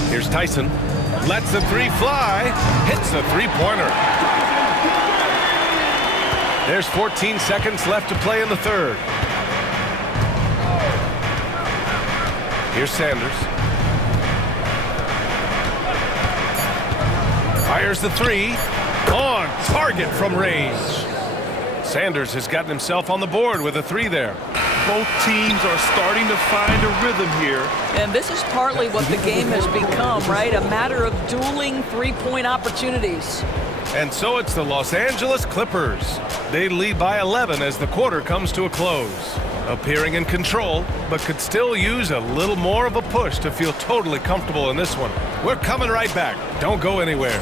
Here's Tyson. Lets the three fly. Hits a three-pointer. There's 14 seconds left to play in the third. Here's Sanders. Fires the three. On target from range. Sanders has gotten himself on the board with a three there. Both teams are starting to find a rhythm here. And this is partly what the game has become, right? A matter of dueling three-point opportunities. And so it's the Los Angeles Clippers. They lead by 11 as the quarter comes to a close. Appearing in control, but could still use a little more of a push to feel totally comfortable in this one. We're coming right back. Don't go anywhere.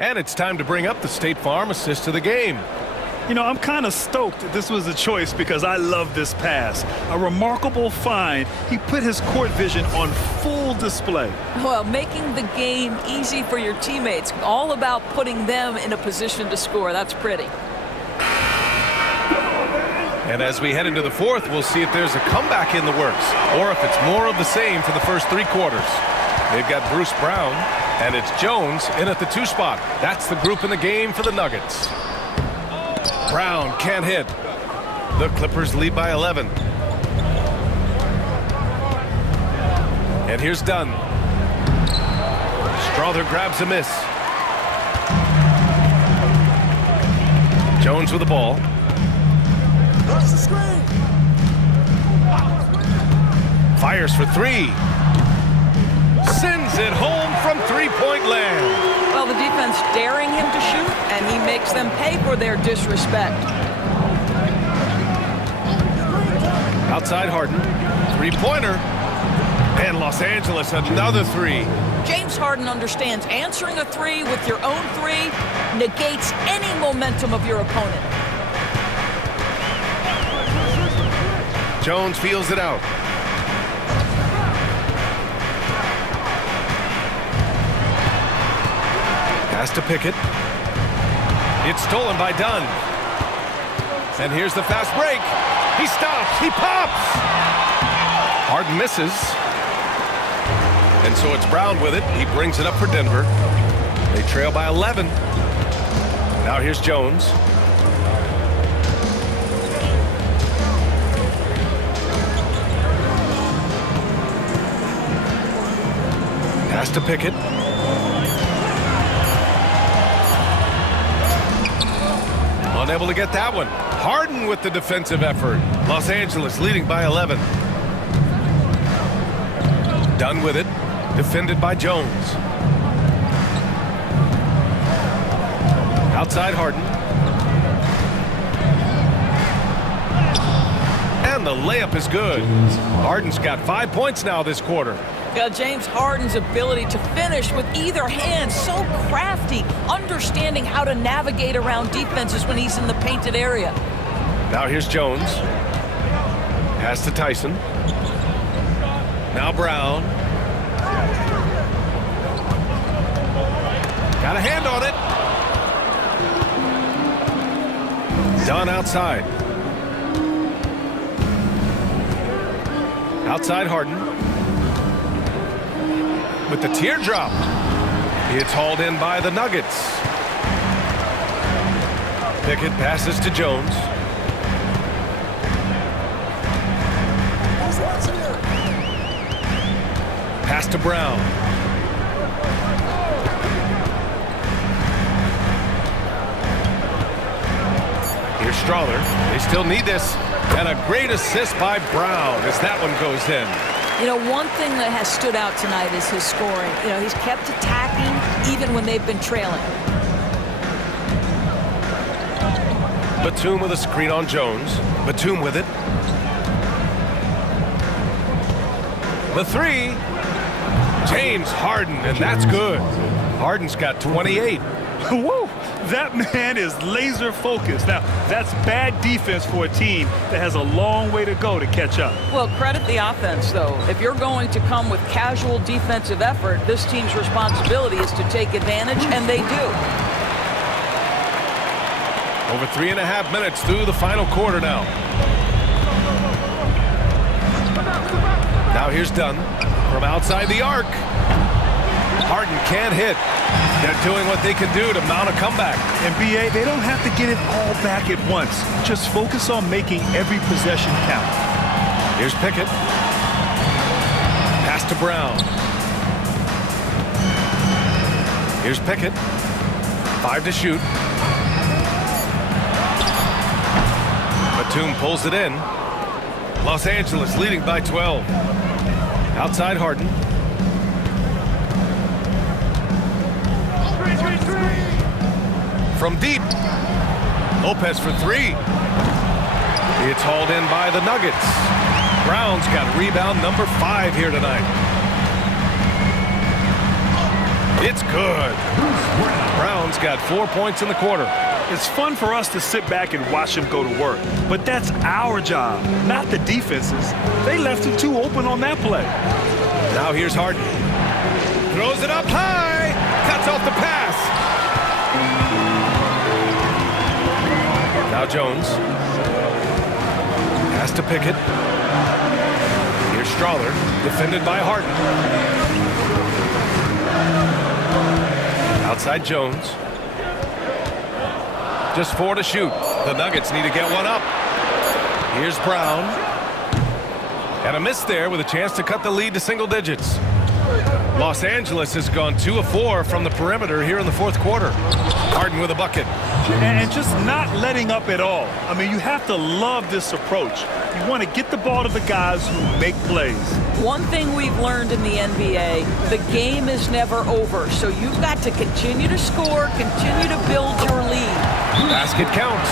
And it's time to bring up the State Farm assist of the game. You know, I'm kind of stoked that this was a choice because I love this pass. A remarkable find. He put his court vision on full display. Well, making the game easy for your teammates. All about putting them in a position to score. That's pretty. And as we head into the fourth, we'll see if there's a comeback in the works or if it's more of the same for the first three quarters. They've got Bruce Brown, and it's Jones in at the two spot. That's the group in the game for the Nuggets. Brown can't hit. The Clippers lead by 11. And here's Dunn. Strother grabs a miss. Jones with the ball. Fires for three. Sends it home from three-point land. Well, the defense daring him to shoot, and he makes them pay for their disrespect. Outside Harden. Three-pointer. And Los Angeles another three. James Harden understands answering a three with your own three negates any momentum of your opponent. Jones feels it out. Pass to Pickett. It's stolen by Dunn. And here's the fast break. He stops. He pops. Harden misses. And so it's Brown with it. He brings it up for Denver. They trail by 11. Now here's Jones. Pass to Pickett. Unable to get that one. Harden with the defensive effort. Los Angeles leading by 11. Dunn with it. Defended by Jones. Outside Harden. And the layup is good. Harden's got 5 points now this quarter. Yeah, James Harden's ability to finish with either hand, so crafty, understanding how to navigate around defenses when he's in the painted area. Now here's Jones. Pass to Tyson. Now Brown. Got a hand on it. Dunn outside. Outside Harden. With the teardrop. It's hauled in by the Nuggets. Pickett passes to Jones. Pass to Brown. Here's Strawther. They still need this. And a great assist by Brown as that one goes in. You know, one thing that has stood out tonight is his scoring. You know, he's kept attacking even when they've been trailing. Batum with a screen on Jones. Batum with it. The three. James Harden, and that's good. Harden's got 28. Woo! That man is laser focused. Now, that's bad defense for a team that has a long way to go to catch up. Well, credit the offense, though. If you're going to come with casual defensive effort, this team's responsibility is to take advantage, and they do. Over 3.5 minutes through the final quarter now. Now here's Dunn from outside the arc. Harden can't hit. They're doing what they can do to mount a comeback. And BA, they don't have to get it all back at once. Just focus on making every possession count. Here's Pickett. Pass to Brown. Here's Pickett. 5 to shoot. Batum pulls it in. Los Angeles leading by 12. Outside Harden. From deep. Lopez for 3. It's hauled in by the Nuggets. Brown's got rebound number 5 here tonight. It's good. Brown's got 4 points in the quarter. It's fun for us to sit back and watch him go to work. But that's our job, not the defense's. They left him too open on that play. Now here's Harden. Throws it up high. Cuts off the pass. Now Jones. Pass to Pickett. Here's Strawther. Defended by Harden. Outside Jones. Just 4 to shoot. The Nuggets need to get one up. Here's Brown. And a miss there with a chance to cut the lead to single digits. Los Angeles has gone 2 of 4 from the perimeter here in the fourth quarter. Harden with a bucket. And just not letting up at all. I mean, you have to love this approach. You want to get the ball to the guys who make plays. One thing we've learned in the NBA, the game is never over. So you've got to continue to score, continue to build your lead. Basket counts.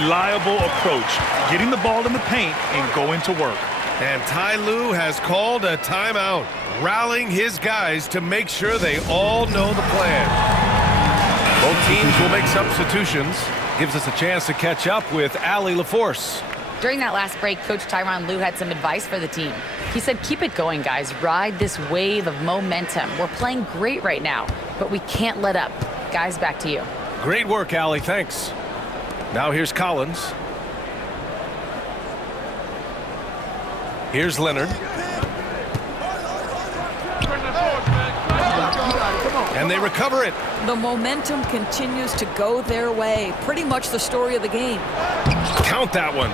Reliable approach. Getting the ball in the paint and going to work. And Ty Lue has called a timeout, rallying his guys to make sure they all know the plan. Both teams will make substitutions. Gives us a chance to catch up with Allie LaForce. During that last break, Coach Tyronn Lue had some advice for the team. He said, keep it going, guys. Ride this wave of momentum. We're playing great right now, but we can't let up. Guys, back to you. Great work, Allie. Thanks. Now here's Collins. Here's Leonard. And they recover it. The momentum continues to go their way. Pretty much the story of the game. Count that one.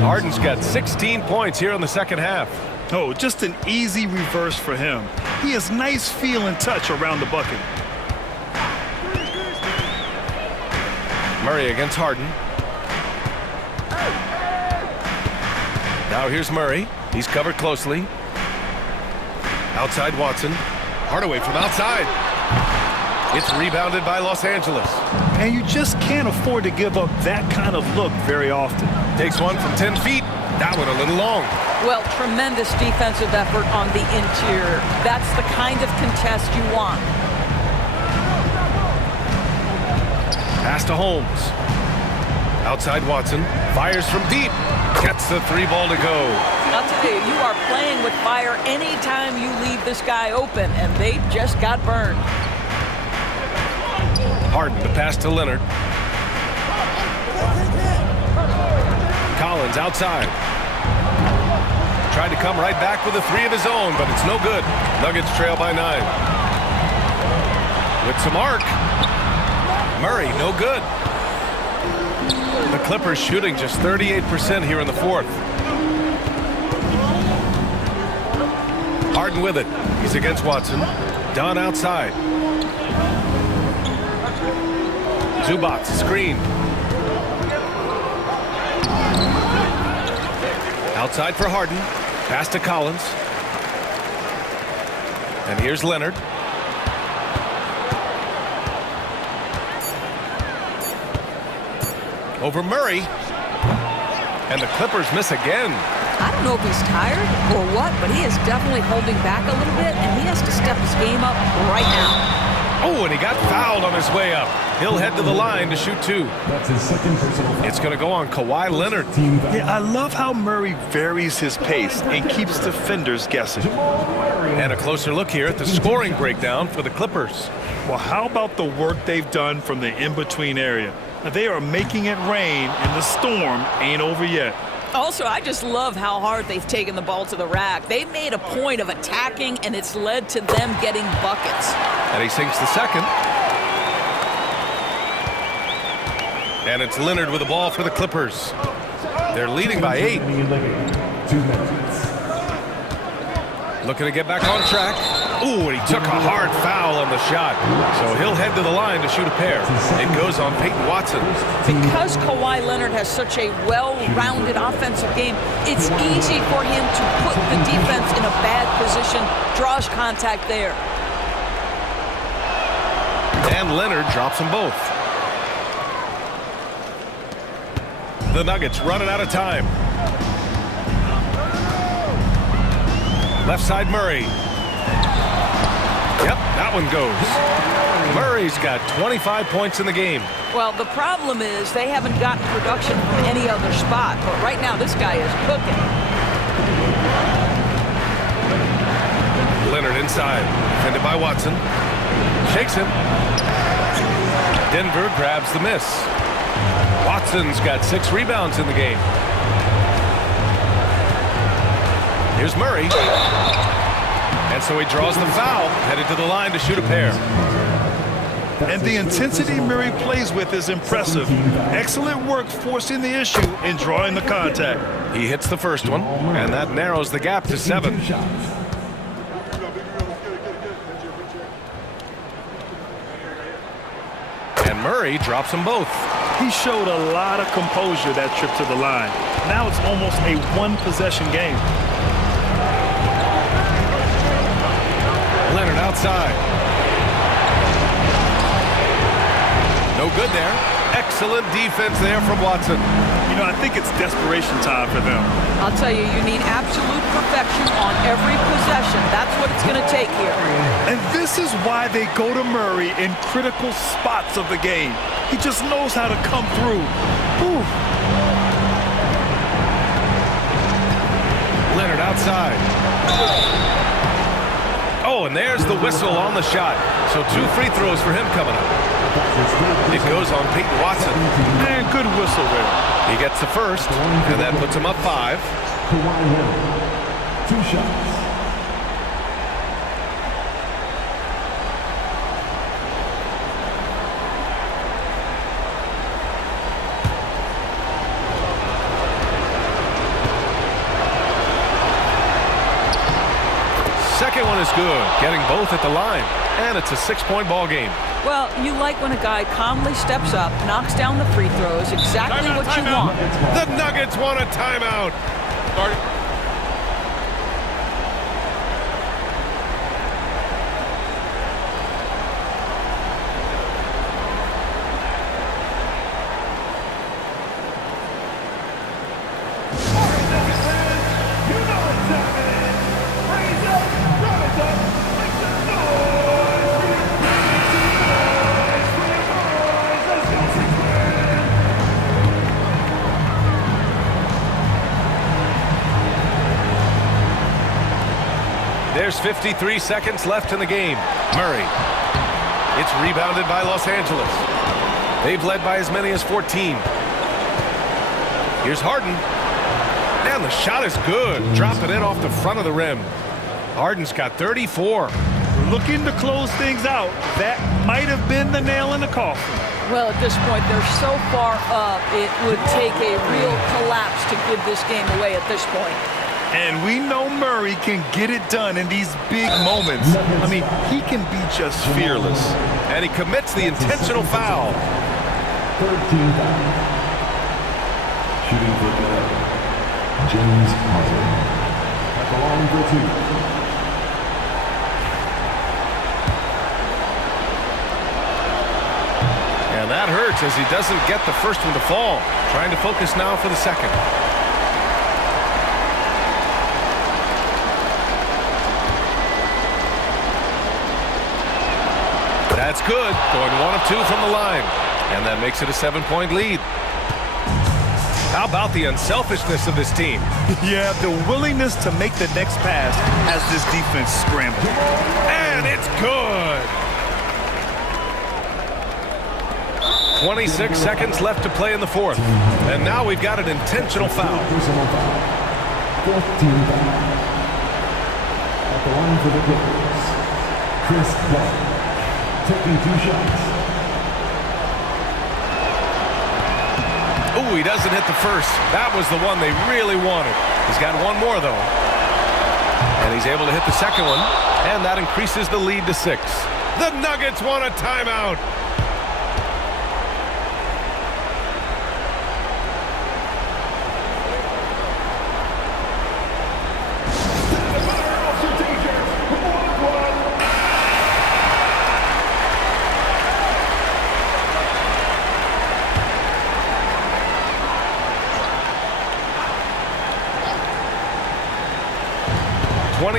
Harden's got 16 points here in the second half. Oh, just an easy reverse for him. He has nice feel and touch around the bucket. Murray against Harden. Now here's Murray. He's covered closely. Outside Watson. Hardaway from outside. It's rebounded by Los Angeles. And you just can't afford to give up that kind of look very often. Takes one from 10 feet. That one a little long. Well, tremendous defensive effort on the interior. That's the kind of contest you want. Pass to Holmes. Outside Watson. Fires from deep. Gets the 3 ball to go. I'll tell you, you are playing with fire anytime you leave this guy open, and they just got burned. Harden to pass to Leonard. Collins outside. Tried to come right back with a 3 of his own, but it's no good. Nuggets trail by 9. With some arc. Murray, no good. The Clippers shooting just 38% here in the 4th. Harden with it. He's against Watson. Dunn outside. Zubac, screen. Outside for Harden. Pass to Collins. And here's Leonard. Over Murray. And the Clippers miss again. I don't know if he's tired or what, but he is definitely holding back a little bit, and he has to step his game up right now. Oh, and he got fouled on his way up. He'll head to the line to shoot 2. That's his second personal foul. It's going to go on Kawhi Leonard. Yeah, I love how Murray varies his pace and keeps defenders guessing. And a closer look here at the scoring breakdown for the Clippers. Well, how about the work they've done from the in-between area? Now, they are making it rain, and the storm ain't over yet. Also, I just love how hard they've taken the ball to the rack. They've made a point of attacking, and it's led to them getting buckets. And he sinks the second. And it's Leonard with the ball for the Clippers. They're leading by 8. 2 minutes. Looking to get back on track. Ooh, and he took a hard foul on the shot. So he'll head to the line to shoot a pair. It goes on Peyton Watson. Because Kawhi Leonard has such a well-rounded offensive game, it's easy for him to put the defense in a bad position, draws contact there. And Leonard drops them both. The Nuggets running out of time. Left side Murray. Yep, that one goes. Murray's got 25 points in the game. Well, the problem is they haven't gotten production from any other spot, but right now this guy is cooking. Leonard inside, defended by Watson. Shakes him. Denver grabs the miss. Watson's got 6 rebounds in the game. Here's Murray. And so he draws the foul, headed to the line to shoot a pair. And the intensity Murray plays with is impressive. Excellent work forcing the issue and drawing the contact. He hits the first one, and that narrows the gap to 7. And Murray drops them both. He showed a lot of composure that trip to the line. Now it's almost a one-possession game. Leonard outside. No good there. Excellent defense there from Watson. You know, I think it's desperation time for them. I'll tell you, you need absolute perfection on every possession. That's what it's going to take here. And this is why they go to Murray in critical spots of the game. He just knows how to come through. Ooh. Leonard outside. Oh, and there's the whistle on the shot. So 2 free throws for him coming up. It goes on Peyton Watson. Man, good whistle there. He gets the first, and that puts him up 5. Kawhi Leonard. 2 shots. Second one is good, getting both at the line. And it's a 6-point ball game. Well, you like when a guy calmly steps up, knocks down the free throws, exactly what you want. The Nuggets want a timeout. Start it. There's 53 seconds left in the game. Murray. It's rebounded by Los Angeles. They've led by as many as 14. Here's Harden. And the shot is good. Drop it in off the front of the rim. Harden's got 34. Looking to close things out. That might have been the nail in the coffin. Well, at this point, they're so far up, it would take a real collapse to give this game away at this point. And we know Murray can get it done in these big moments. I mean, he can be just fearless. And he commits the intentional foul. 13 foul. Shooting for LA, James Harden. At the line for 2. And that hurts as he doesn't get the first one to fall. Trying to focus now for the second. That's good. Going 1 of 2 from the line. And that makes it a 7-point lead. How about the unselfishness of this team? Yeah, the willingness to make the next pass as this defense scrambles. And it's good. 26 seconds left to play in the fourth. And now we've got an intentional foul. 14 foul. At the line for the Clippers, Chris Dunn, taking 2 shots. Ooh, he doesn't hit the first. That was the one they really wanted. He's got one more, though. And he's able to hit the second one. And that increases the lead to 6. The Nuggets want a timeout.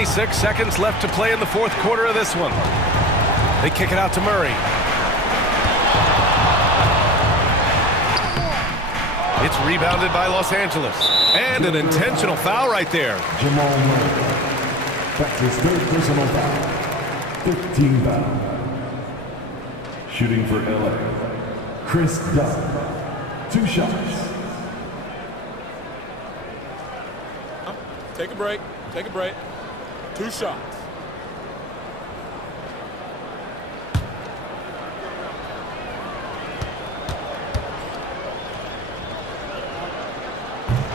Six seconds left to play in the fourth quarter of this one. They kick it out to Murray. It's rebounded by Los Angeles. And an intentional foul right there. Jamal Murray. That's his 3rd personal foul. 15 foul. Shooting for LA, Chris Dunn. 2 shots. Take a break. Take a break. 2 shots.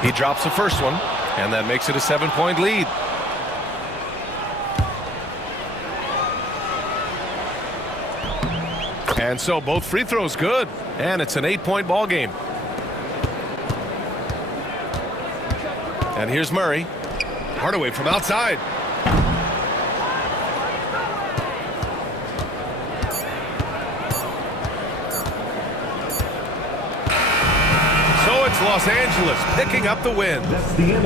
He drops the first one, and that makes it a 7-point lead. And so both free throws good, and it's an 8-point ball game. And here's Murray. Hardaway from outside. Los Angeles picking up the win.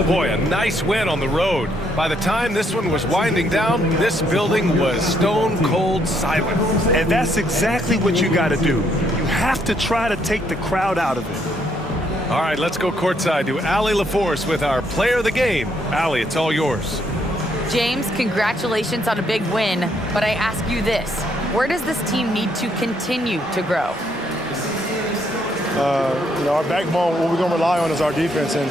Boy, a nice win on the road. By the time this one was winding down, this building was stone cold silent. And that's exactly what you got to do. You have to try to take the crowd out of it. All right, let's go courtside to Allie LaForce with our player of the game. Allie, it's all yours. James, congratulations on a big win, but I ask you this. Where does this team need to continue to grow? Our backbone, what we're going to rely on is our defense, and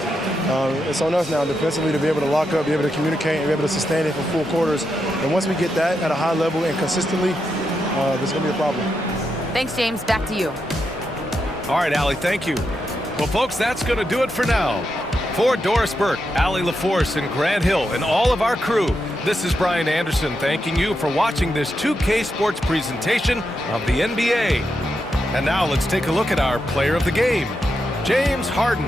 it's on us now defensively to be able to lock up, be able to communicate, and be able to sustain it for full quarters. And once we get that at a high level and consistently, there's going to be a problem. Thanks, James. Back to you. All right, Allie, thank you. Well, folks, that's going to do it for now. For Doris Burke, Allie LaForce, and Grant Hill, and all of our crew, this is Brian Anderson thanking you for watching this 2K Sports presentation of the NBA. And now let's take a look at our player of the game, James Harden.